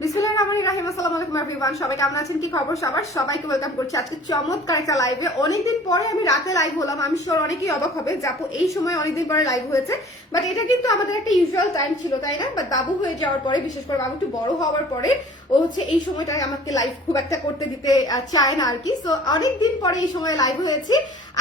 বিসমিল্লাহির রহমানির রহিম। আসসালামু আলাইকুম এভরিওয়ান, সবাই কেমন আছেন, কি খবর সবার? সবাইকে ওয়েলকাম করছি আজকে চমৎকার একটা লাইভে। অনেকদিন পরে আমি রাতে লাইভ হলাম, আমি শিওর অনেকেই অবাক হবে যে আপু এই সময় অনেকদিন পরে লাইভ হয়েছে, বাট এটা কিন্তু আমাদের একটা ইউজুয়াল টাইম ছিল, তাই না? বাট বাবু হয়ে যাওয়ার পরে, বিশেষ করে বাবু একটু বড় হওয়ার পরে ও হচ্ছে এই সময়টায় আমাকে লাইভ খুব একটা করতে দিতে চায় না আর কি। সো অনেকদিন পরে এই সময় লাইভ হয়েছি।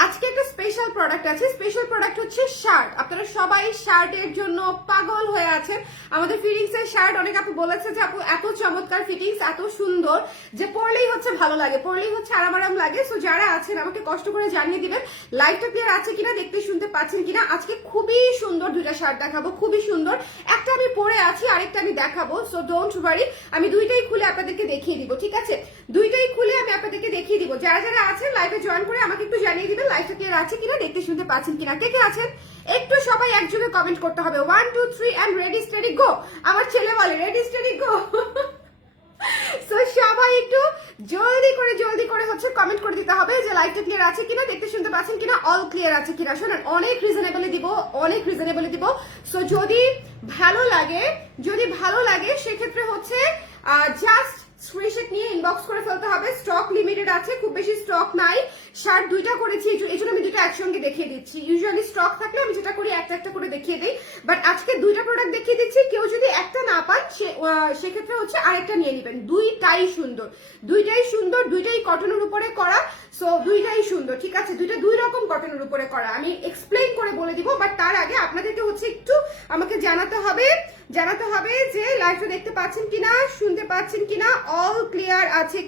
আজকে একটা স্পেশাল প্রোডাক্ট আছে, স্পেশাল প্রোডাক্ট হচ্ছে শার্ট। আপনারা সবাই শার্টের জন্য পাগল হয়ে আছেন। আমাদের ফিটিংস এর শার্ট অনেক আপু বলেছে যে আপু এত চমৎকার ফিটিংস, এত সুন্দর যে পরলেই হচ্ছে ভালো লাগে, পরলেই হচ্ছে আরাম আরাম লাগে। সো যারা আছেন আমাকে কষ্ট করে জানিয়ে দিবেন লাইভটা ক্লিয়ার আছে কিনা, দেখতে শুনতে পাচ্ছেন কিনা। আজকে খুবই সুন্দর দুইটা শার্ট দেখাবো, খুবই সুন্দর। একটা আমি পরে আছি, আরেকটা আমি দেখাবো। সো ডোন্ট ওয়ারি, আমি দুইটাই খুলে আপনাদেরকে দেখিয়ে দিব, ঠিক আছে? দুইটাই খুলে আমি আপনাদেরকে দেখিয়ে দিব। যারা যারা আছেন লাইভে জয়েন করে আমাকে একটু জানিয়ে দিবেন লাইভটা ক্লিয়ার আছে কিনা, দেখতে শুনতে পাচ্ছেন কিনা। কে কে আছেন একটু সবাই একযোগে কমেন্ট করতে হবে। 1 2 3 এন্ড রেডি স্টেডি গো। আমার ছেলে বলে রেডি স্টেডি গো। সো সবাই একটু জলদি করে হচ্ছে কমেন্ট করে দিতে হবে যে লাইভটা ক্লিয়ার আছে কিনা, দেখতে শুনতে পাচ্ছেন কিনা, অল ক্লিয়ার আছে কিনা। শুনুন, অনেক রিজনেবলি দিব, অনেক রিজনেবলি দিব। সো যদি ভালো লাগে সেক্ষেত্রে হচ্ছে জাস্ট স্ক্রিনশট নিয়ে ইনবক্স করে ফেলতে হবে। স্টক লিমিটেড আছে, খুব বেশি স্টক নাই। শার্ট দুইটা করেছি, এই জন্য আমি দুইটা একসঙ্গে দেখিয়ে দিচ্ছি। ইউজুয়ালি স্টক থাকলে আমি যেটা করি একটা একটা করে দেখিয়ে দিই, বাট আজকে দুইটা প্রোডাক্ট দেখিয়ে দিচ্ছি। কেউ যদি একটা না পান সেক্ষেত্রে হচ্ছে আরেকটা নিয়ে নেবেন। দুইটাই সুন্দর, দুইটাই কটনের উপরে করা। সো দুইটাই সুন্দর, ঠিক আছে? দুই রকম কটনের উপরে করা। আমি এক্সপ্লেইন করে বলে দিব, বাট তার আগে আপনাদেরকে হচ্ছে একটু আমাকে জানাতে হবে যে লাইভটা দেখতে পাচ্ছেন কিনা, শুনতে পাচ্ছেন কিনা, অল ক্লিয়ার আছে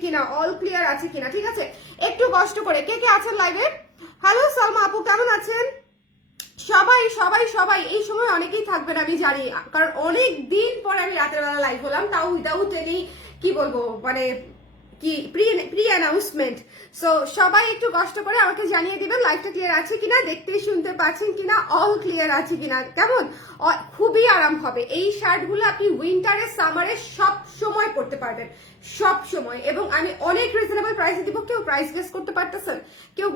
কিনা, ঠিক আছে? একটু কষ্ট করে কে কে আছেন লাইভে? হ্যালো সালমা আপু, কেমন আছেন? সবাই এই সময় অনেকেই থাকবেন আমি জানি, কারণ অনেক দিন পরে আমি রাতের বেলা লাইভ হলাম, তাও উইদাউট এনি কি বলবো মানে কি প্রি অ্যানাউন্সমেন্ট। সো সবাই একটু কষ্ট করে আমাকে জানিয়ে দিবেন লাইভটা ক্লিয়ার আছে কিনা, দেখতে শুনতে পাচ্ছেন কিনা, অল ক্লিয়ার আছে কিনা। কেমন? খুবই আরাম হবে এই শার্টগুলো, আপনি উইন্টারে সামারে সব সময় পরতে পারবেন, সব সময়। এবং আমি অনেক রিজনেবল প্রাইসে দিব। কেউ প্রাইস গেস করতে পারতেছেন? কেউ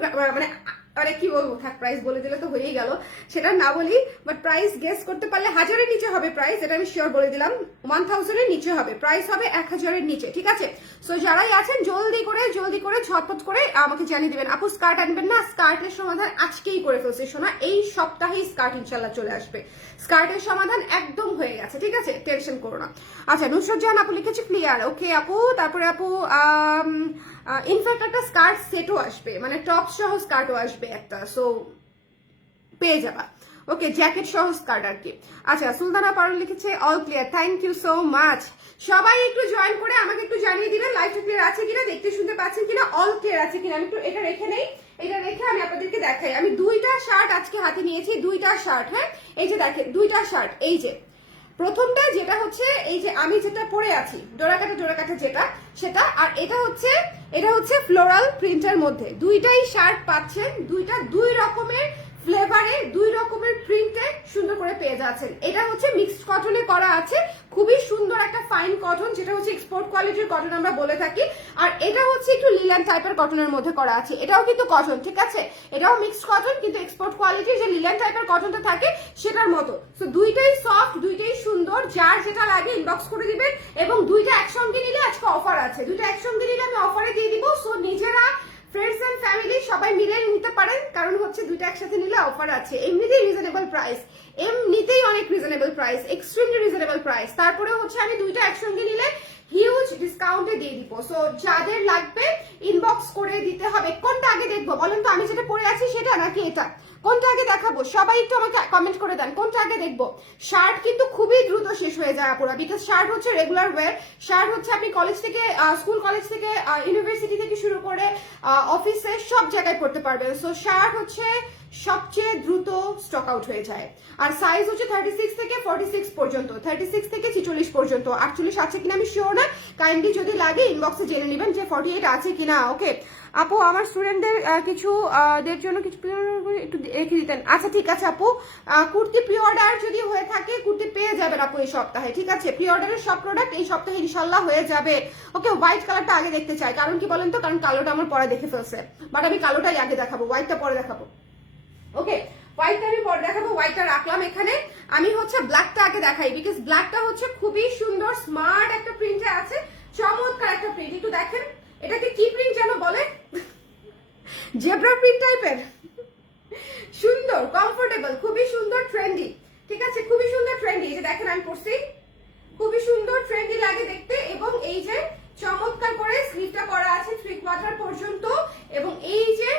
মানে কি বলবো, থাক প্রাইস বলে দিলে তো হয়েই গেল, সেটা না বলি। বাট প্রাইস গেস করতে পারলে 1000-এর নিচে হবে প্রাইস, এটা আমি শিওর বলে দিলাম। 1000-এর নিচে হবে প্রাইস, হবে 1000-এর নিচে, ঠিক আছে? সো যারাই আছেন জলদি করে ঝটপট করে আমাকে জানিয়ে দিবেন। আপু স্কার্ট আনবেন না? স্কার্টের সমাধান আজকেই করে ফেলছে শোনা, এই সপ্তাহেই স্কার্ট ইনশাল্লাহ চলে আসবে। স্কার্টের সমাধান একদম হয়ে গেছে, ঠিক আছে? টেনশন করো না। আচ্ছা, নুসরত জাহান আপু লিখেছে ক্লিয়ার, ওকে আপু। তারপরে আপু ইনফ্যাক্ট একটা স্কার্ট সেটও আসবে, মানে টপ সহ স্কার্টও আসবে একটা, সো পেয়ে যাবা। ওকে, জ্যাকেট সহ স্কার্ট আর কি। আচ্ছা, সুলতানা পারুল লিখেছে all clear, thank you so much. সবাই একটু জয়েন করে আমাকে একটু জানিয়ে দিবেন লাইভটা ক্লিয়ার আছে কিনা, দেখতে শুনতে পাচ্ছেন কিনা, অল ক্লিয়ার আছে কিনা। আমি একটু এটা রেখে নেই, এটা রেখে আমি আপনাদেরকে দেখাই। আমি দুইটা শার্ট আজকে হাতে নিয়েছি, দুইটা শার্ট। হ্যাঁ, এই যে দেখেন দুইটা শার্ট। এই যে প্রথমটা যেটা হচ্ছে এই যে আমি যেটা পরে আছি ডোরাকাটা যেটা, সেটা। আর এটা হচ্ছে ফ্লোরাল প্রিন্টের মধ্যে। দুইটাই শার্ট পাচ্ছেন, দুইটা দুই রকমের ফ্লেভারে, দুই রকমের প্রিন্টে সুন্দর করে পেয়ে যাচ্ছেন। এটা হচ্ছে মিক্সড কটনে করা আছে, খুবই সুন্দর একটা ফাইন কটন, যেটা হচ্ছে এক্সপোর্ট কোয়ালিটির কটন আমরা বলে থাকি। আর এটা হচ্ছে একটু লিলেন টাইপের কটনের মধ্যে করা আছে, এটাও কিন্তু কটন, ঠিক আছে? এটাও মিক্সড কটন, কিন্তু এক্সপোর্ট কোয়ালিটির যে লিলেন টাইপের কটনটা থাকে সেটার মতো। তো দুইটাই সফট, দুইটাই সুন্দর। যার যেটা লাগে ইনবক্স করে দিবেন। এবং দুইটা একসঙ্গে নিলে আজকে অফার আছে, দুইটা একসঙ্গে নিলে আমি অফারে দিয়ে দিব। সো নিজেরা, ফ্রেন্ডস এন্ড ফ্যামিলি সবাই মিলে নিতে পারেন, কারণ হচ্ছে দুইটা একসাথে নিলে অফার আছে। এমনিতেই রিজনেবল প্রাইস, এমনিতেই অনেক reasonable price, extremely reasonable price. তারপরে হচ্ছে আমি দুইটা একসঙ্গে নিলে হিউজ ডিসকাউন্টে দিয়ে দিব। সো যাদের লাগবে ইনবক্স করে দিতে হবে। কোনটা আগে দেখবো বলেন তো? আমি যেটা পরে আছি সেটা নাকি এটা? কোনটা আগে দেখাবো? সবাই একটু আমাকে কমেন্ট করে দেন কোনটা আগে দেখবো। শার্ট কিন্তু খুবই দ্রুত শেষ হয়ে যায় আপুরা, বিকজ শার্ট হচ্ছে রেগুলার ওয়্যার। শার্ট হচ্ছে আপনি কলেজ থেকে, স্কুল কলেজ থেকে, ইউনিভার্সিটি থেকে শুরু করে অফিসে সব জায়গায় পড়তে পারবেন। সো শার্ট হচ্ছে সবচেয়ে দ্রুত স্টক আউট হয়ে যায়। আর সাইজ হচ্ছে 36 থেকে 46 পর্যন্ত, 36 থেকে 46 পর্যন্ত। 48 আছে কিনা আমি শিওর না, কাইন্ডলি যদি লাগে ইনবক্সে জেনে নেবেন যে 48 আছে কিনা। ওকে আপু, আমার স্টুডেন্টদের কিছু দের জন্য কিছু একটু রেখে দিতেন। আচ্ছা ঠিক আছে আপু, কুর্তি প্রি অর্ডার যদি হয়ে থাকে কুর্তি পেয়ে যাবেন আপু এই সপ্তাহে, ঠিক আছে? প্রি অর্ডারের সব প্রোডাক্ট এই সপ্তাহে ইনশাল্লাহ হয়ে যাবে। ওকে, হোয়াইট কালারটা আগে দেখতে চাই, কারণ কি বলেন তো, কারণ কালোটা আমার পরে দেখে ফেলছে, বাট আমি কালোটাই আগে দেখাবো, হোয়াইটটা পরে দেখাবো। ওকে, হোয়াইটটা আমি পরে দেখাবো, হোয়াইটটা রাখলাম এখানে। আমি হচ্ছে ব্ল্যাকটা আগে দেখাই, বিকজ ব্ল্যাকটা হচ্ছে খুবই সুন্দর স্মার্ট একটা প্রিন্টে আছে, চমৎকার একটা প্রিন্ট। একটু দেখেন এটাকে কি প্রিন্ট যেন বলে, জেব্রা প্রিন্ট টাইপের, সুন্দর কমফোর্টেবল, খুবই সুন্দর ট্রেন্ডি, ঠিক আছে, খুবই সুন্দর ট্রেন্ডি। এই যে দেখেন আমি পরছি, খুবই সুন্দর ট্রেন্ডি লাগে দেখতে। এবং এই যে চমৎকার করে স্লিভটা করা আছে 3 কোয়ার্টার পর্যন্ত, এবং এই যে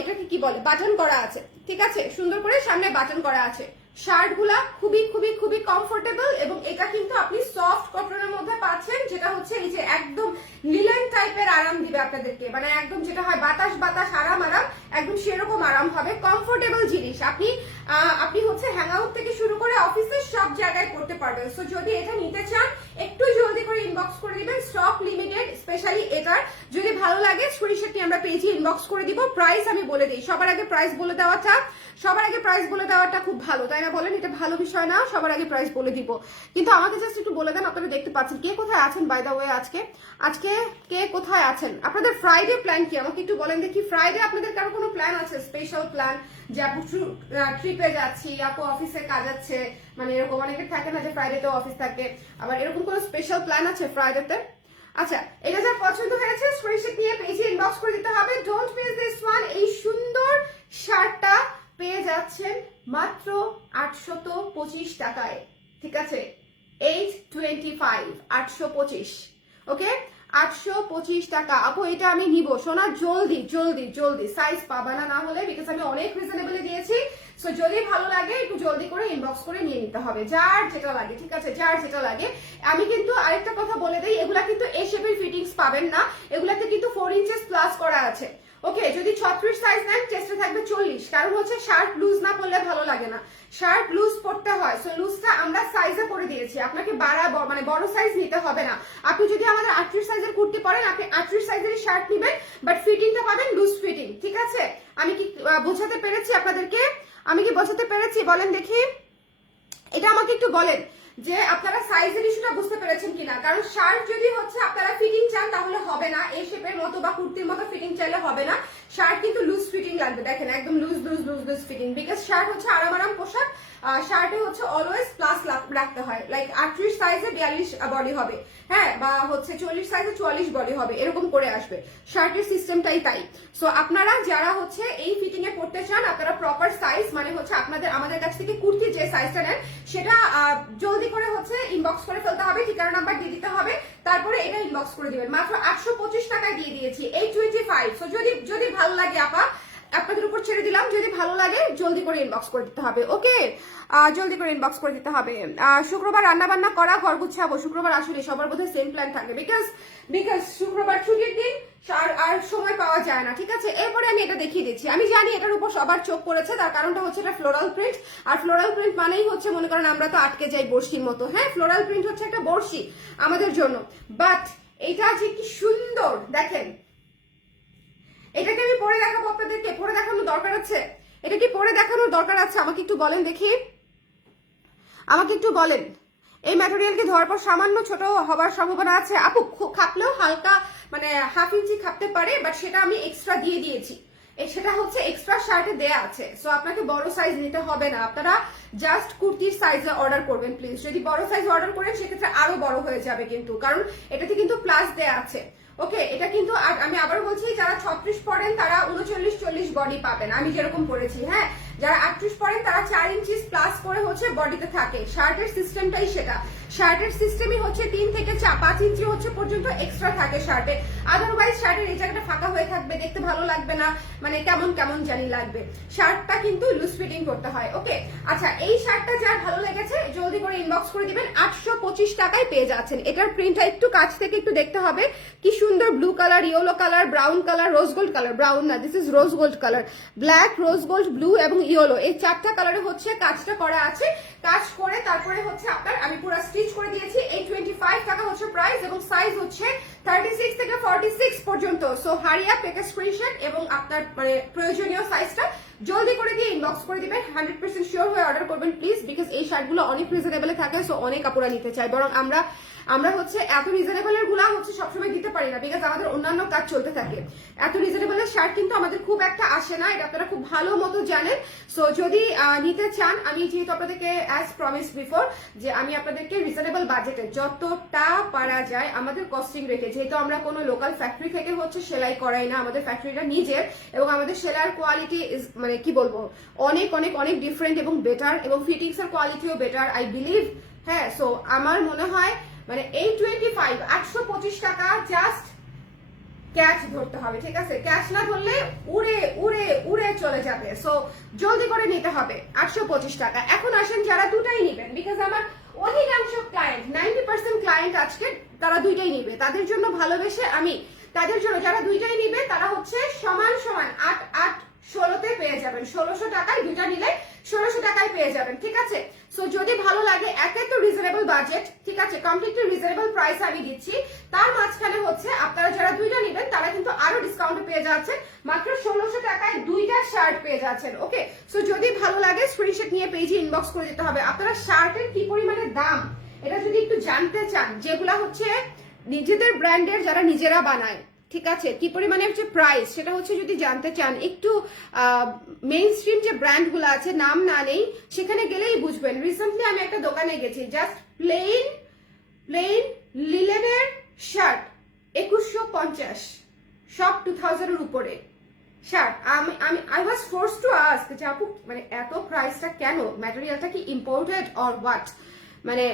এটাকে কি বলে, বাটন করা আছে, ঠিক আছে, সুন্দর করে সামনে বাটন করা আছে। শার্ট গুলা খুবই খুবই খুবই কমফোর্টেবল, এবং এটা কিন্তু আপনি সফট কটনের মধ্যে পাচ্ছেন, যেটা হচ্ছে এই যে একদম লিলেন টাইপের আরাম দিবে আপনাদেরকে, মানে একদম যেটা হয় বাতাস বাতাস আরাম আরাম, একদম সেরকম আরাম হবে, কমফোর্টেবল জিনিস। আপনি হচ্ছে হ্যাং আউট থেকে শুরু করে অফিসে সব জায়গায় করতে পারবেন। সো যদি এটা নিতে চান একটু জলদি করে ইনবক্স করে দিবেন, স্টক লিমিটেড, স্পেশালি এটার। যদি ভালো লাগে স্ক্রিনশটটি আমরা পেজে ইনবক্স করে দিব। প্রাইস আমি বলে দিই, সবার আগে প্রাইস বলে দেওয়াটা খুব ভালো, তাই না বলেন? এটা ভালো বিষয় না সবার আগে প্রাইস বলে দিব, কিন্তু আমাকে জাস্ট একটু বলে দেন আপনারা দেখতে পাচ্ছেন কে কোথায় আছেন। বাই দা ওয়ে আজকে কে কোথায় আছেন, আপনাদের ফ্রাইডে প্ল্যান কি আমাকে একটু বলেন দেখি। ফ্রাইডে আপনাদের কারো কোনো প্ল্যান আছে, স্পেশাল প্ল্যান, যে আপু ট্রিপে যাচ্ছি, আপু অফিসে কাজ আছে, মানে এরকম অনেকের থাকে না যে ফ্রাইডেতে অফিস থাকে, আবার এরকম কোনো স্পেশাল প্ল্যান আছে ফ্রাইডেতে? আচ্ছা, এটা যা পছন্দ হয়েছে স্ক্রিনশট নিয়ে পেজে ইনবক্স করে দিতে হবে। Don't miss this one. এই সুন্দর শার্টটা পেয়ে যাচ্ছেন মাত্র 825 টাকায়, ঠিক আছে, 825, 825, ওকে, 825 টাকা। আপু এটা আমি নিব সোনা, জলদি জলদি জলদি, সাইজ পাবা না হলে, বিকজ আমি অনেক রিজনেবলে দিয়েছি। সো যদি ভালো লাগে একটু জলদি করে ইনবক্স করে নিয়ে নিতে হবে, যার যেটা লাগে, ঠিক আছে, যার যেটা লাগে। আমি কিন্তু আরেকটা কথা বলে দিই, এগুলা কিন্তু এ শেপের ফিটিংস পাবেন না, এগুলাতে কিন্তু 4 ইঞ্চেস প্লাস করা আছে। ওকে, যদি 36 সাইজ নেন চেষ্টা থাকবে 40, কারণ হচ্ছে শার্ট লুজ না পরলে ভালো লাগে না, শার্ট লুজ পরতে হয়। সো লুজটা আমরা সাইজে করে দিয়েছি, আপনাকে মানে বড় সাইজ নিতে হবে না। আপনি যদি আমাদের 38 সাইজের কুর্তি পরেন, আপনি 38 সাইজেরই শার্ট নেবেন, বাট ফিটিংটা পাবেন লুজ ফিটিং, ঠিক আছে? আমি কি বোঝাতে পেরেছি আপনাদেরকে? আমি কি বোঝাতে পেরেছি বলেন দেখি? এটা আমাকে একটু বলেন যে আপনারা সাইজের ইস্যুটা বুঝতে পেরেছেন কিনা। কারণ শার্ট যদি হচ্ছে আপনারা ফিটিং চান তাহলে হবে না, এই শেপের মতো বা কুর্তির মতো ফিটিং চাইলে হবে না। শার্ট কিন্তু লুজ ফিটিং লাগবে, দেখেন একদম loose loose loose loose fitting, because shirt হচ্ছে আরাম আরাম পোশাক। শার্টে হচ্ছে অলওয়েজ প্লাস রাখতে হয়, লাইক 38 সাইজে 42 বডি হবে, হ্যাঁ, বা হচ্ছে 40 সাইজে 44 বডি হবে, এরকম করে আসবে শার্টের সিস্টেমটাই তাই। সো আপনারা যারা হচ্ছে এই ফিটিং এ পড়তে চান, আপনারা প্রপার সাইজ, মানে হচ্ছে আমাদের কাছ থেকে কুর্তি যে সাইজটা নেন সেটা জলদি করে হচ্ছে ইনবক্স করে ফেলতে হবে, ঠিকানা নাম্বার দিয়ে দিতে হবে, তারপরে এটা ইনবক্স করে দিবেন। মাত্র 825 টাকায় দিয়ে দিয়েছি, 825। সো যদি ভালো লাগে আপা, আপনাদের উপর ছেড়ে দিলাম, যদি ভালো লাগে জলদি করে ইনবক্স করে দিতে হবে, ওকে, জলদি করে ইনবক্স করে দিতে হবে। শুক্রবার রান্না বান্না করা, ঘর গুছাবো। শুক্রবার আসলে সবার বোধহয় সেম প্ল্যান থাকবে, বিকজ শুক্রবার ছুটির দিন, আর সময় পাওয়া যায় না, ঠিক আছে? এরপরে আমি এটা দেখিয়ে দিচ্ছি। আমি জানি এটার উপর সবার চোখ পড়েছে, তার কারণটা হচ্ছে এটা ফ্লোরাল প্রিন্ট, আর ফ্লোরাল প্রিন্ট মানেই হচ্ছে মনে করেন আমরা তো আটকে যাই বড়শির মতো, হ্যাঁ, ফ্লোরাল প্রিন্ট হচ্ছে একটা বড়শি আমাদের জন্য। বাট এটা যে কি সুন্দর দেখেন, এটাকে আমি পরে দেখাবো আপনাদেরকে, পরে দেখানোর দরকার আছে? এটা কি পরে দেখানোর দরকার আছে? আমাকে একটু বলেন দেখি, আমাকে একটু বলেন। এই ম্যাটেরিয়ালকে ধোয়ার পর সামান্য ছোট হবার সম্ভাবনা আছে আপু, খাপলেও হালকা মানে হাফ ইঞ্চি খাপতে পারে, বাট সেটা আমি এক্সট্রা দিয়ে দিয়েছি, সেটা হচ্ছে এক্সট্রা শার্টে দেয়া আছে। সো আপনাকে বড় সাইজ নিতে হবে না, আপনারা জাস্ট কুর্তির সাইজে অর্ডার করবেন প্লিজ। যদি বড় সাইজ অর্ডার করেন সেক্ষেত্রে আরো বড় হয়ে যাবে কিন্তু, কারণ এটাতে কিন্তু প্লাস দেয়া আছে। ওকে, এটা কিন্তু আমি আবার বলছি, যারা 36 পড়েন তারা 39-40 বডি পাবেন, আমি যেরকম পড়েছি, হ্যাঁ। যারা 38 পড়েন তারা 4 ইঞ্চি প্লাস করে হচ্ছে বডিতে থাকে। শার্টের সিস্টেমটাই সেটা, শার্টের সিস্টেমই হচ্ছে 3 থেকে 5 ইঞ্চি হচ্ছে পর্যন্ত এক্সট্রা থাকে শার্টে। আদারওয়াইজ শার্টের এই জায়গাটা ফাঁকা হয়ে থাকবে, দেখতে ভালো লাগবে না, মানে কেমন কেমন জানি লাগবে। শার্টটা কিন্তু লুজ ফিটিং করতে হয়, ওকে। আচ্ছা, এই শার্টটা যার ভালো লেগেছে জলদি করে ইনবক্স করে দিবেন, 825 টাকায় পেয়ে যাচ্ছেন। এটার প্রিন্টটা একটু কাছ থেকে একটু দেখতে হবে, কি সুন্দর blue colour, yellow colour, brown colour, rose gold colour, brown না, this is rose gold colour, black, rose gold, blue এবং ইয়েলো, এই 4টা কালারে হচ্ছে কাজটা করা আছে। কাজ করে তারপরে হচ্ছে আপনার আমি পুরো স্টিচ করে দিয়েছি। 825 টাকা হচ্ছে প্রাইস, এবং সাইজ হচ্ছে 36 থেকে 46 পর্যন্ত। সো হারিয়া পেকে স্ক্রিনশট এবং আপনার মানে প্রয়োজনীয় সাইজটা জলদি করে দিয়ে ইনবক্স করে দিবেন, 100% শিওর হয়ে অর্ডার করবেন প্লিজ, বিকজ এই শার্টগুলো অনেক রিজনেবলে থাকে, সো অনেক কাপড়া নিতে চাই। বরং আমরা হচ্ছে এত রিজনেবলের গুলা হচ্ছে সবসময় দিতে পারি না, বিকজ আমাদের অন্যান্য কাজ চলতে থাকে। এত রিজনেবলের শার্ট কিন্তু আমাদের খুব একটা আসে না, এটা আপনারা খুব ভালো মতো জানেন। সো যদি নিতে চান, আমি যেহেতু আপনাদেরকে অ্যাজ প্রমিস বিফোর যে আমি আপনাদেরকে রিজনেবল বাজেটে যতটা পারা যায় আমাদের কস্টিং রেখে, যেহেতু আমরা কোনো লোকাল ফ্যাক্টরি থেকে হচ্ছে সেলাই করাই না, আমাদের ফ্যাক্টরিটা নিজের, এবং আমাদের সেলাইয়ের কোয়ালিটি মানে কি বলবো অনেক অনেক অনেক ডিফারেন্ট এবং বেটার, এবং ফিটিংস এর কোয়ালিটিও বেটার আই বিলিভ। হ্যাঁ, সো আমার মনে হয় মানে 825 825 টাকা জাস্ট ক্যাশ ধরতে হবে, ঠিক আছে? ক্যাশ না ধরলে উড়ে উড়ে উড়ে চলে যাবে। সো জলদি করে নিতে হবে 825 টাকা। এখন আসেন যারা দুটাই নেবেন, বিকজ আমার অধিকাংশ ক্লায়েন্ট 90% ক্লায়েন্ট আজকে তারা দুইটাই নিবে, তাদের জন্য ভালোবেসে আমি তাদের জন্য যারা দুইটাই নিবে তারা হচ্ছে সমান সমান 8 8 16তে পেয়ে যাবেন। 1600 টাকায় দুইটা নিলে 1600 টাকায় পেয়ে যাবেন, ঠিক আছে? সো যদি ভালো লাগে, একে তো রিজনেবল বাজেট, ঠিক আছে, কমপ্লিটলি রিজনেবল প্রাইস আমি দিচ্ছি, তার মাঝখানে হচ্ছে আপনারা যারা দুইটা নেবেন তারা কিন্তু আরো ডিসকাউন্টে পেয়ে যাচ্ছেন, মাত্র 1600 টাকায় দুইটা শার্ট পেয়ে যাচ্ছেন। ওকে, সো যদি ভালো লাগে স্ক্রিনশট নিয়ে পেজে ইনবক্স করে দিতে হবে। আপনারা শার্টের কি পরিমাণে দাম এটা যদি একটু জানতে চান, যেগুলা হচ্ছে নিজেদের ব্র্যান্ডের যারা নিজেরা বানায়, ঠিক আছে, কি পরিমাণে হচ্ছে প্রাইস সেটা হচ্ছে যদি জানতে চান, একটু মেইন স্ট্রিম যে ব্র্যান্ডগুলো আছে নাম না নেই সেখানে গেলেই বুঝবেন। রিসেন্টলি আমি একটা দোকানে গেছি, জাস্ট প্লেন লিলেনের শার্ট 2150, সব 2000 এর উপরে shirt. I was force to ask যে আপু মানে এত প্রাইসটা কেন, ম্যাটেরিয়ালটা কি ইম্পোর্টেড অর হোয়াট, মানে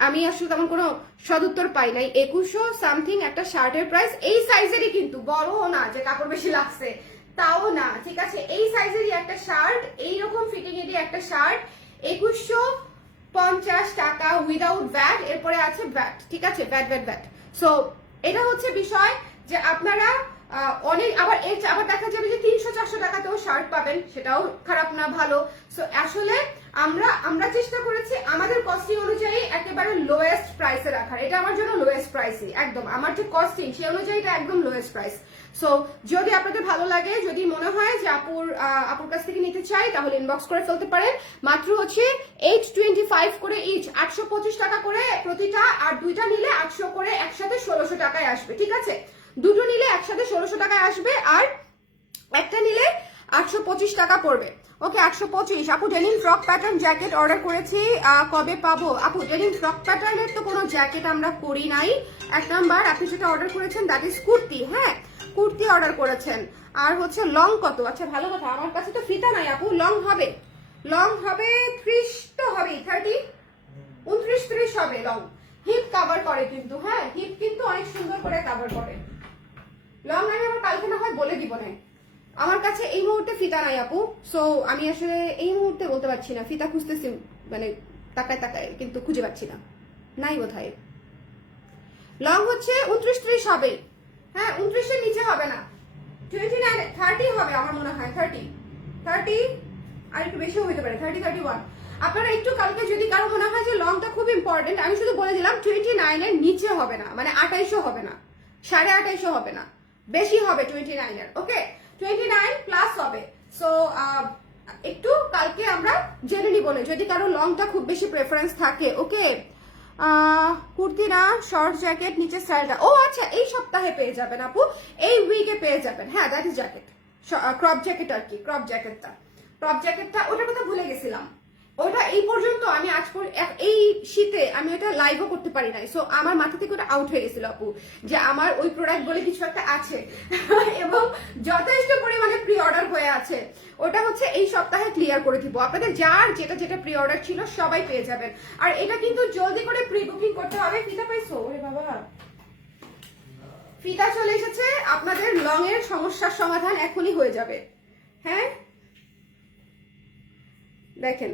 আমি আসলে তেমন কোনো সদুত্তর পাই নাই। 2100 সামথিং একটা শার্টের প্রাইস, এই সাইজেরই কিন্তু, বড়ও না যে কাপড় বেশি লাগছে তাও না, ঠিক আছে, এই সাইজেরই একটা শার্ট, এইরকম ফিটিং এরই একটা শার্ট 2150 টাকা উইদাউট ভ্যাট, এরপরে আছে ভ্যাট, ঠিক আছে, ভ্যাট। সো এটা হচ্ছে বিষয় যে আপনারা অনেক আবার দেখা যাবে যে 300-400 টাকাতেও শার্ট পাবেন, সেটাও খারাপ না, ভালো। সো আসলে আমরা চেষ্টা করেছি আমাদের কস্টিং অনুযায়ী একেবারে লোয়েস্ট প্রাইসে রাখার, এটা আমার জন্য লোয়েস্ট প্রাইসই, একদম আমার যে কস্টিং সেই অনুযায়ী এটা একদম লোয়েস্ট প্রাইস। সো যদি আপনাদের ভালো লাগে, যদি মনে হয় যে আপুর কাছ থেকে নিতে চাই, তাহলে ইনবক্স করে ফেলতে পারেন। মাত্র হচ্ছে 825 করে ইচ, 825 টাকা করে প্রতিটা, আর দুইটা নিলে 800 করে একসাথে 1600 টাকায় আসবে, ঠিক আছে? দুটো নিলে একসাথে 1600 টাকায় আসবে, আর একটা নিলে 825 টাকা পড়বে। ওকে, 825। আপু denim frock pattern jacket order করেছি, কবে পাবো? আপু ডেনিম ফ্রক প্যাটার্নের তো কোনো জ্যাকেট আমরা করি নাই, এক নাম্বার। আপনি যেটা অর্ডার করেছেন দ্যাট ইজ কুর্তি, হ্যাঁ কুর্তি অর্ডার করেছেন। আর হচ্ছে লং কত? আচ্ছা ভালো কথা, আমার কাছে তো ফিতা নাই আপু, লং হবে 30 তো হবেই, 30 29-30 হবে লং। হিপ কভার করে কিন্তু, হ্যাঁ হিপ কিন্তু অনেক সুন্দর করে কভার করে। লং আমি আমার কালকে না হয় বলে দিব না, আমার কাছে এই মুহূর্তে ফিতা নাই আপু, সো আমি আসলে এই মুহূর্তে বলতে পারছি না, ফিতা খুঁজতেছি, মানে তাকায় কিন্তু খুঁজে পাচ্ছি না, নাই বোধহয়। লং হচ্ছে 29-30 হবে, হ্যাঁ 29 এর নিচে হবে না, 29 30 হবে আমার মনে হয়, 30 আর একটু বেশিও হতে পারে, 30-31। আপনারা একটু কালকে যদি কারো মনে হয় যে লংটা খুব ইম্পর্টেন্ট, আমি শুধু বলে দিলাম 29 এর নিচে হবে না, মানে 2800 হবে না, 2850 হবে না, বেশি হবে 29 এর। ওকে, 29 প্লাস হবে। সো একটু কালকে আমরা জেনে নিব না, যদি কারো লংটা খুব বেশি প্রেফারেন্স থাকে। ওকে, কুর্তি না, শর্ট জ্যাকেট, নিচে স্যারটা, ও আচ্ছা এই সপ্তাহে পেয়ে যাবেন আপু, এই উইকে পেয়ে যাবেন, হ্যাঁ that is jacket, crop jacket আর কি, ক্রপ জ্যাকেটটা ওটার কথা ভুলে গেছিলাম। ওটা এই পর্যন্ত আমি এই শীতে আমি ওটা লাইভও করতে পারি নাই, সো আমার মাথা থেকে ওটা আউট হয়ে গেছিল আপু, যে আমার ওই প্রোডাক্ট বলে কিছু একটা আছে এবং যথেষ্ট পরিমাণে প্রি অর্ডার হয়ে আছে, ওটা হচ্ছে এই সপ্তাহে ক্লিয়ার করে দিব। আপনাদের যার যেটা প্রি অর্ডার ছিল সবাই পেয়ে যাবেন, আর এটা কিন্তু জলদি করে প্রি বুকিং করতে হবে। ফিতা পাইছো? ওরে বাবা, ফিতা চলে এসেছে, আপনাদের লং এর সমস্যার সমাধান এখনই হয়ে যাবে। হ্যাঁ দেখেন,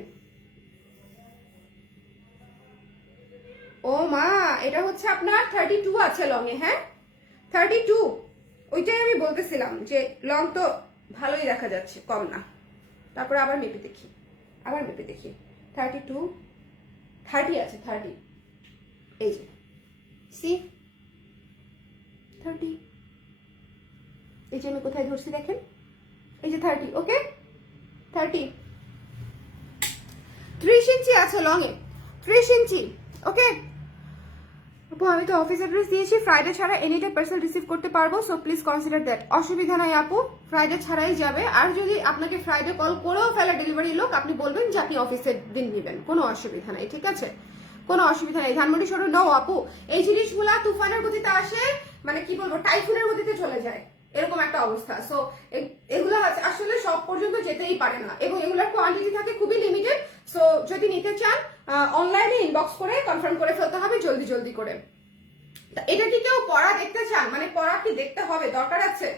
ও মা, এটা হচ্ছে আপনার 32 আছে লং এ, হ্যাঁ 32, ওইটাই আমি বলতেছিলাম যে লং তো ভালোই দেখা যাচ্ছে, কম না। তারপরে আবার মেপে দেখি 32 30 আছে, 30, এই যে সি 30, এই যে আমি কোথায় ধরছি দেখেন, এই যে 30। ওকে, 30 30 ইঞ্চি আছে লং এ, 30 ইঞ্চি। ওকে আপু আমি তো অফিস অ্যাড্রেস দিয়েছি, ফ্রাইডে ছাড়া এনি টাইম পার্সেল রিসিভ করতে পারবো, সো প্লিজ কনসিডার দ্যাট। অসুবিধা নাই আপু, ফ্রাইডে ছাড়াই যাবে। আর যদি আপনাকে ফ্রাইডে কল করেও ফেলে ডেলিভারি লোক, আপনি বলবেন যে আপনি অফিসের দিন নেবেন, কোনো অসুবিধা নাই, ঠিক আছে? কোনো অসুবিধা নেই। ধানমন্ডি শোরুম নো আপু, এই জিনিসগুলা তুফানের গতিতে আসে, মানে কি বলবো টাইফুনের গতিতে চলে যায়, এরকম একটা অবস্থা। সো এগুলো আসলে সব পর্যন্ত যেতেই পারে না, এবং এগুলোর কোয়ান্টিটি থাকে খুবই লিমিটেড। সো যদি নিতে চান অনলাইনে ইনবক্স করে কনফার্ম করে ফেলতে হবে জলদি জলদি করে। এটা কি কেউ পড়া দেখতে চান? মানে পড়া কি দেখতে হবে, দরকার আছে?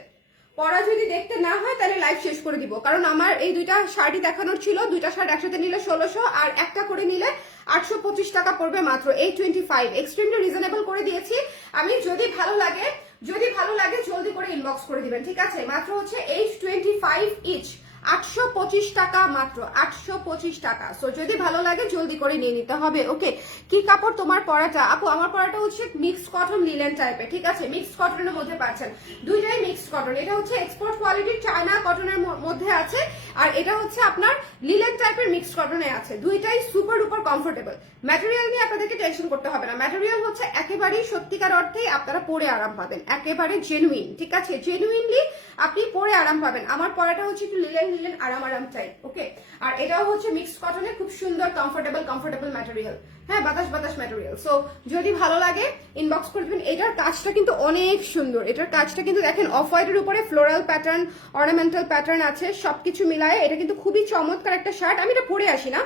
পড়া যদি দেখতে না হয় তাহলে লাইভ শেষ করে দিব, কারণ আমার এই দুইটা শার্টই দেখানোর ছিল। দুইটা শার্ট একসাথে নিলে 1600, আর একটা করে নিলে 825 টাকা পড়বে মাত্র। 825 এক্সট্রিমলি রিজনেবল করে দিয়েছি আমি। যদি ভালো লাগে জলদি করে ইনবক্স করে দিবেন, ঠিক আছে? মাত্র হচ্ছে 825 ইচ, 825 টাকা মাত্র, 825 টাকা। সো যদি ভালো লাগে জলদি করে নিয়ে নিতে হবে। ওকে কি কাপড় তোমার পরাটা? আপু আমার পরাটা হচ্ছে মিক্সড কটন লিলেন টাইপের, ঠিক আছে? মিক্সড কটনের মধ্যে পাচ্ছেন, দুইটাই মিক্সড কটন। এটা হচ্ছে এক্সপোর্ট কোয়ালিটির চায়না কটনের মধ্যে আছে, আর এটা হচ্ছে আপনার লিলেন টাইপের মিক্সড কটনে আছে। দুইটাই সুপার ডুপার কমফোর্টেবল। ম্যাটেরিয়াল নিয়ে আপনাদেরকে টেনশন করতে হবে না, ম্যাটেরিয়াল হচ্ছে একেবারেই সত্যিকার অর্থেই আপনারা পরে আরাম পাবেন, একেবারে জেনুইন, ঠিক আছে? জেনুইনলি আপনি পরে আরাম পাবেন। আমার পরাটা হচ্ছে একটু লিলেন আরাম টাইপ। ওকে আর এটাও হচ্ছে মিক্সড কটনে, খুব সুন্দর কমফোর্টেবল ম্যাটেরিয়াল, হ্যাঁ বাতাস ম্যাটেরিয়াল। সো যদি ভালো লাগে ইনবক্স করে দিবেন। এটার কাজটা কিন্তু অনেক সুন্দর, এটার কাজটা কিন্তু দেখেন অফ হোয়াইটের উপরে ফ্লোরাল প্যাটার্ন, অর্নামেন্টাল প্যাটার্ন আছে, সবকিছু মিলায়ে এটা কিন্তু খুবই চমৎকার একটা শার্ট। আমি এটা পরে আসি না,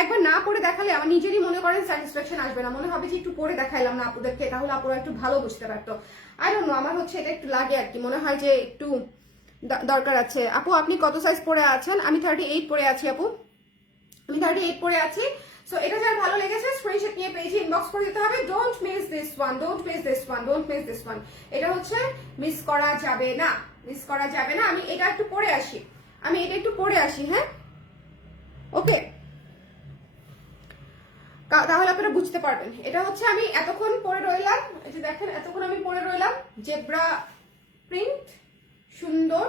একবার না পরে দেখালে আমার নিজেরই মনে করেন স্যাটিসফ্যাকশন আসবে না, মনে হবে যে একটু পরে দেখাইলাম না আপুদেরকে, তাহলে আপুরা একটু ভালো বুঝতে পারতো। আই ডোন্ট নো, আমার হচ্ছে এটা একটু লাগে আর কি, মনে হয় যে একটু দরকার আছে। আপু আপনি কত সাইজ পরে আছেন? আমি 38 পরে আছি আপু, আমি 38 পরে আছি। সো এটা যার ভালো লেগেছে স্ক্রিনশট নিয়ে পেজে ইনবক্স করে দিতে হবে। Don't miss this one. এটা হচ্ছে মিস করা যাবে না, আমি এটা একটু পরে আসি, হ্যাঁ ওকে তাহলে আপনারা বুঝতে পারবেন। এটা হচ্ছে আমি এতক্ষণ পরে রইলাম, এই যে দেখেন এতক্ষণ আমি পরে রইলাম, জেব্রা প্রিন্ট, সুন্দর,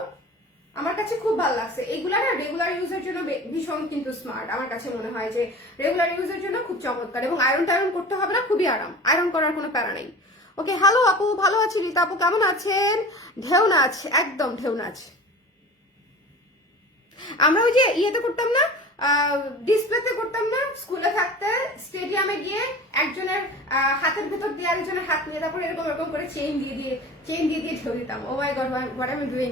আমার কাছে খুব ভালো লাগছে। এইগুলা না রেগুলার ইউজের জন্য ভীষণ কিন্তু স্মার্ট, আমার কাছে মনে হয় যে রেগুলার ইউজের জন্য খুব চমৎকার, এবং আয়রন করতে হবে না, খুবই আরাম, আয়রন করার কোনো প্যারা নেই। ওকে হ্যালো আপু, ভালো আছি। রীতা আপু কেমন আছেন? ঢেউ নাচ, একদম ঢেউ নাচ। আমরা ওই যে ইয়েতে করতাম না, ডিসপ্লেতে করতাম না স্কুলে থাকতে, স্টেডিয়ামে গিয়ে একজনের হাতের ভেতর দিয়ে আরেকজনের হাত নিয়ে তারপর এরকম করে চেইন দিয়ে ঢেউ দিতাম। Oh my God what I am doing,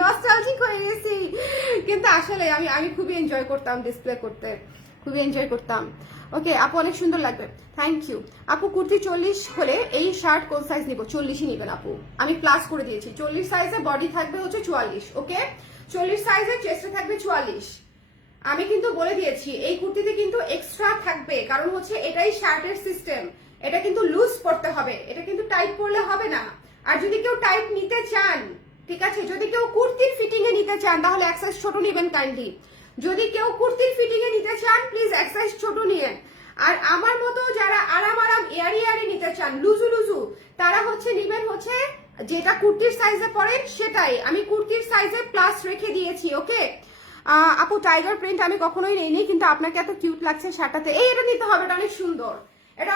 nostalgic হয়ে গেছি। কিন্তু আসলে আমি খুবই এনজয় করতাম ডিসপ্লে করতে, খুবই এনজয় করতাম। ওকে আপু অনেক সুন্দর লাগবে, থ্যাংক ইউ আপু। কুর্তি 40 হলে এই শার্ট কোন সাইজ নিব? 40ই নিবেন আপু, আমি প্লাস করে দিয়েছি। 40 সাইজে বডি থাকবে হচ্ছে 44, ওকে 40 সাইজে চেস্টে থাকবে 44। আমি কিন্তু বলে দিয়েছি এই কুর্তিতে কিন্তু এক্সট্রা থাকবে, কারণ হচ্ছে এটাই শার্টের সিস্টেম, এটা কিন্তু লুজ পড়তে হবে, এটা কিন্তু টাইট পরলে হবে না। আর যদি কেউ টাইট নিতে চান, ঠিক আছে, যদি কেউ কুর্তির ফিটিং এ নিতে চান তাহলে এক সাইজ ছোট নেবেন কাইন্ডলি। যদি কেউ কুর্তির ফিটিং এ নিতে চান প্লিজ এক সাইজ ছোট নিয়েন। আর আমার মতো যারা আরাম এয়ারি নিতে চান, লুজু তারা হচ্ছে নিবেন হচ্ছে যেটা কুর্তির সাইজে পড়েন সেটাই। আমি কুর্তির সাইজে প্লাস রেখে দিয়েছি। ওকে আপু টাইগার প্রিন্ট আমি কখনোই নেইনি, কিন্তু আপনাকে এত কিউট লাগছে শার্টটাতে। এটা নিতে হবে, এটা অনেক সুন্দর, এটা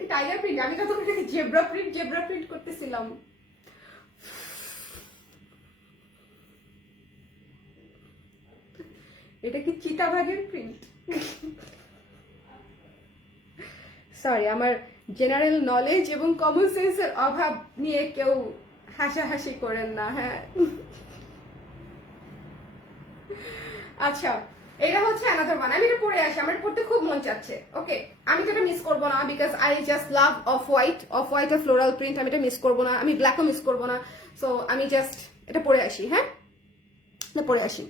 কি টাইগার প্রিন্ট? আমি তো তোমাকে জেব্রা প্রিন্ট করতেছিলাম। এটা কি চিতাবাঘের প্রিন্ট? সরি, আমার জেনারেল নলেজ এবং কমন সেন্সের অভাব নিয়ে কেউ হাসাহাসি করেন না, হ্যাঁ। আচ্ছা এটা হচ্ছে অ্যানাদার ওয়ান, আমি এটা পরে আসি, আমার পড়তে খুব মন চাচ্ছে। ওকে আমি তো এটা মিস করবো না, because I just love off white আর ফ্লোরাল প্রিন্ট, আমি এটা মিস করবো না, আমি ব্ল্যাকও মিস করবো না। সো আমি জাস্ট এটা পরে আসি, হ্যাঁ পরে আসি।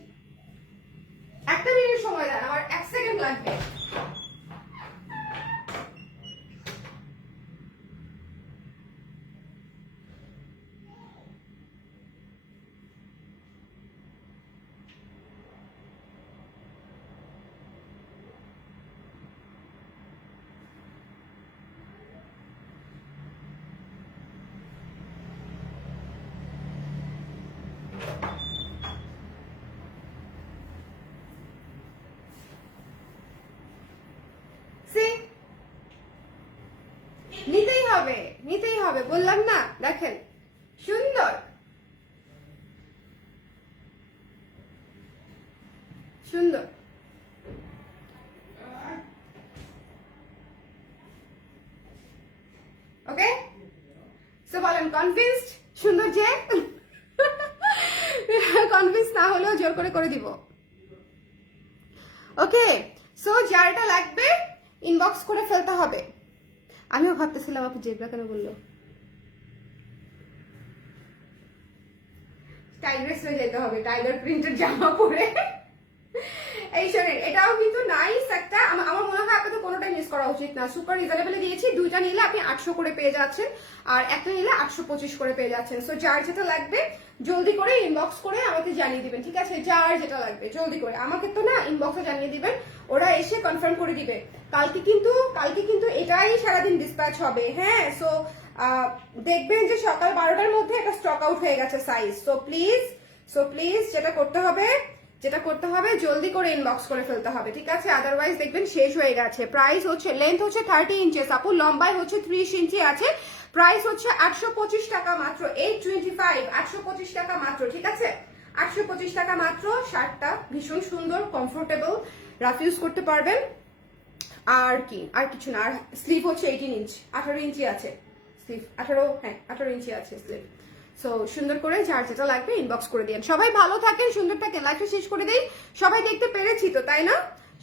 একটা মিনিট সময় দেন, আমার 1 সেকেন্ড লাগবে। নিতেই হবে, নিতেই হবে, বললাম না। দেখেন সুন্দর সুন্দর। ওকে, সো বলেন কনভিন্সড? সুন্দর যে কনভিন্স না হলেও জোর করে করে দিব। ওকে, সো যার এটা লাগবে ইনবক্স করে ফেলতে হবে। আমিও ভাবতেছিলাম আপু জেব্রা কেন বললো, টাইগ্রেস হয়ে যেতে হবে, টাইগার প্রিন্টের জামা পরে। এই শোনেন, এটাও কিন্তু নাইস একটা, আমার মনে হয় আপনাদের কোনোটাই মিস করা উচিত না। সুপার রিজনেবলে দিয়েছি, দুইটা নিলে আপনি 800 করে পেয়ে যাচ্ছেন, আর একটা নিলে 825 করে পেয়ে যাচ্ছেন। সো যার যেটা লাগবে জলদি করে ইনবক্স করে আমাকে জানিয়ে দিবেন, ঠিক আছে? যার যেটা লাগবে জলদি করে আমাকে তো না ইনবক্সে জানিয়ে দিবেন, ওরা এসে কনফার্ম করে দিবে। কালকে কিন্তু এটাই সারাদিন ডিসপ্যাচ হবে, হ্যাঁ? সো দেখবেন যে সকাল 12টার মধ্যে এটা স্টক আউট হয়ে গেছে সাইজ। সো প্লিজ যেটা করতে হবে জলদি করে ইনবক্স করে ফেলতে হবে, ঠিক আছে? আদারওয়াইজ দেখবেন শেষ হয়ে গেছে। প্রাইস হচ্ছে, লেন্থ হচ্ছে 30 ইঞ্চেস আপু, লম্বায় হচ্ছে 30 ইঞ্চি আছে। প্রাইস হচ্ছে 825 টাকা মাত্র, 825, 825 টাকা মাত্র, ঠিক আছে? 825 টাকা মাত্র। শার্টটা ভীষণ সুন্দর, কমফোর্টেবল, রাফ ইউজ করতে পারবেন। আর কি, আর কিছু না। আর স্লিভ হচ্ছে 18 ইঞ্চ, 18 ইঞ্চি আছে স্লিভ, 18 ইঞ্চি আছে স্লিভ। সো সুন্দর করে যার যেটা লাগবে ইনবক্স করে দিন। সবাই ভালো থাকেন, সুন্দর থাকেন। লাইভটা শেষ করে দেই। সবাই দেখতে পেরেছি তো, তাই না?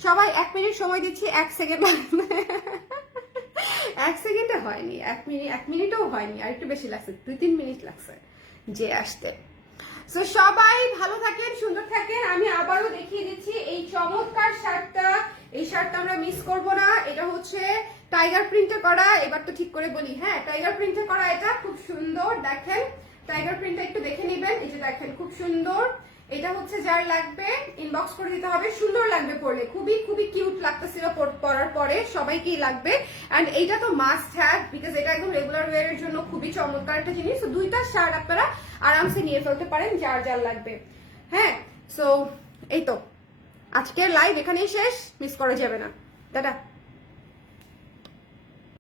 সবাই 1 মিনিট সময় দিচ্ছি, 1 সেকেন্ড 1 সেকেন্ডে হয়নি, 1 মিনিটও হয়নি, আর একটু বেশি লাগছে, 2-3 মিনিট লাগছে যে আসতে। সো সবাই ভালো থাকেন, সুন্দর থাকেন। আমি আবারও দেখিয়ে দিচ্ছি এই চমৎকার শার্টটা। এই শার্টটা আমরা মিস করব না। এটা হচ্ছে টাইগার প্রিন্টে করা, এবার তো ঠিক করে বলি, হ্যাঁ টাইগার প্রিন্টে করা। এটা খুব সুন্দর, দেখেন টাইগার প্রিন্টটা একটু দেখে নেবেন। এই যে দেখেন খুব সুন্দর। এটা হচ্ছে যার লাগবে ইনবক্স করে দিতে হবে। সুন্দর লাগবে পরলে, খুবই কিউট লাগতেছিল পরার পরে, সবাইকেই লাগবে। এন্ড এইটা তো মাস্ট হ্যাভ, বিকজ এটা একদম রেগুলার ওয়্যারের জন্য খুবই চমৎকার একটা জিনিস। তো দুইটা শার্ট আপনারা আরামসে নিয়ে ফেলতে পারেন যার লাগবে, হ্যাঁ? সো এই তো আজকের লাইভ এখানেই শেষ, মিস করা যাবে না। টাটা।